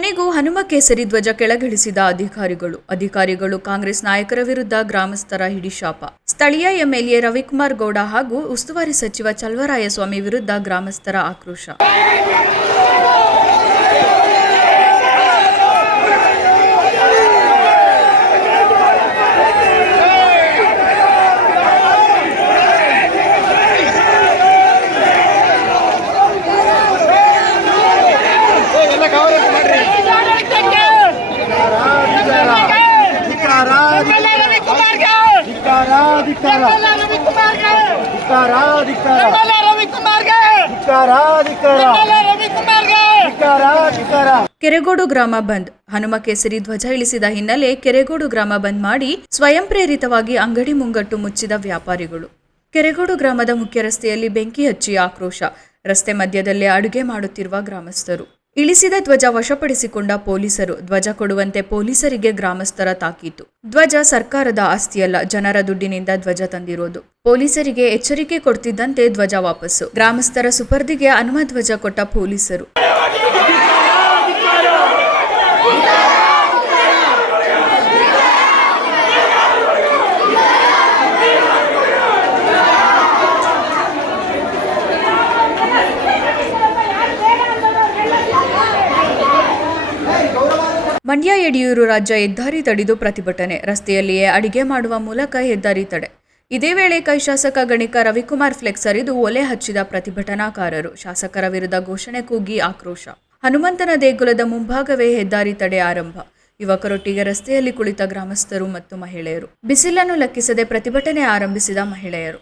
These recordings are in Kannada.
ಕೊನೆಗೂ ಹನುಮ ಕೇಸರಿ ಧ್ವಜ ಕೆಳಗಿಳಿಸಿದ ಅಧಿಕಾರಿಗಳು. ಅಧಿಕಾರಿಗಳು ಕಾಂಗ್ರೆಸ್ ನಾಯಕರ ವಿರುದ್ಧ ಗ್ರಾಮಸ್ಥರ ಹಿಡಿಶಾಪ ಸ್ಥಳೀಯ ಎಂಎಲ್ಎ ರವಿಕುಮಾರ್ ಗೌಡ ಹಾಗೂ ಉಸ್ತುವಾರಿ ಸಚಿವ ಚಲ್ವರಾಯಸ್ವಾಮಿ ವಿರುದ್ಧ ಗ್ರಾಮಸ್ಥರ ಆಕ್ರೋಶ. ಕೆರೆಗೋಡು ಗ್ರಾಮ ಬಂದ್. ಹನುಮ ಕೇಸರಿ ಧ್ವಜ ಇಳಿಸಿದ ಹಿನ್ನೆಲೆ ಕೆರೆಗೋಡು ಗ್ರಾಮ ಬಂದ್ ಮಾಡಿ ಸ್ವಯಂ ಪ್ರೇರಿತವಾಗಿ ಅಂಗಡಿ ಮುಂಗಟ್ಟು ಮುಚ್ಚಿದ ವ್ಯಾಪಾರಿಗಳು. ಕೆರೆಗೋಡು ಗ್ರಾಮದ ಮುಖ್ಯ ರಸ್ತೆಯಲ್ಲಿ ಬೆಂಕಿ ಹಚ್ಚಿ ಆಕ್ರೋಶ. ರಸ್ತೆ ಮಧ್ಯದಲ್ಲೇ ಅಡುಗೆ ಮಾಡುತ್ತಿರುವ ಗ್ರಾಮಸ್ಥರು. ಇಳಿಸಿದ ಧ್ವಜ ವಶಪಡಿಸಿಕೊಂಡ ಪೊಲೀಸರು ಧ್ವಜ ಕೊಡುವಂತೆ ಪೊಲೀಸರಿಗೆ ಗ್ರಾಮಸ್ಥರ ತಾಕೀತು. ಧ್ವಜ ಸರ್ಕಾರದ ಆಸ್ತಿಯಲ್ಲ, ಜನರ ದುಡ್ಡಿನಿಂದ ಧ್ವಜ ತಂದಿರೋದು. ಪೊಲೀಸರಿಗೆ ಎಚ್ಚರಿಕೆ ಕೊಡ್ತಿದ್ದಂತೆ ಧ್ವಜ ವಾಪಸ್ಸು. ಗ್ರಾಮಸ್ಥರ ಸುಪರ್ದಿಗೆ ಅನುಮ ಧ್ವಜ ಕೊಟ್ಟ ಪೊಲೀಸರು. ಮಂಡ್ಯ ಯಡಿಯೂರು ರಾಜ್ಯ ಹೆದ್ದಾರಿ ತಡೆದು ಪ್ರತಿಭಟನೆ. ರಸ್ತೆಯಲ್ಲಿಯೇ ಅಡಿಗೆ ಮಾಡುವ ಮೂಲಕ ಹೆದ್ದಾರಿ ತಡೆ. ಇದೇ ವೇಳೆ ಕೈ ಶಾಸಕ ಗಣಿಕ ರವಿಕುಮಾರ್ ಫ್ಲೆಕ್ಸ್ ಅರಿದು ಒಲೆ ಹಚ್ಚಿದ ಪ್ರತಿಭಟನಾಕಾರರು. ಶಾಸಕರ ವಿರುದ್ಧ ಘೋಷಣೆ ಕೂಗಿ ಆಕ್ರೋಶ. ಹನುಮಂತನ ದೇಗುಲದ ಮುಂಭಾಗವೇ ಹೆದ್ದಾರಿ ತಡೆ ಆರಂಭ. ಯುವಕರೊಟ್ಟಿಗೆ ರಸ್ತೆಯಲ್ಲಿ ಕುಳಿತ ಗ್ರಾಮಸ್ಥರು ಮತ್ತು ಮಹಿಳೆಯರು. ಬಿಸಿಲನ್ನು ಲೆಕ್ಕಿಸದೆ ಪ್ರತಿಭಟನೆ ಆರಂಭಿಸಿದ ಮಹಿಳೆಯರು.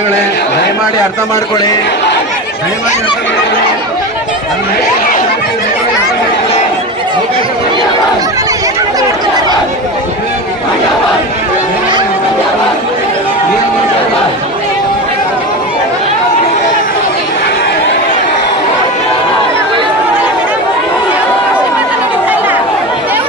ಜನಗಳೇ ದಯಮಾಡಿ ಅರ್ಥ ಮಾಡ್ಕೊಳ್ಳಿ. ದಯಮಾಡಿ ಅರ್ಥ ಮಾಡ್ಕೊಳ್ಳಿ.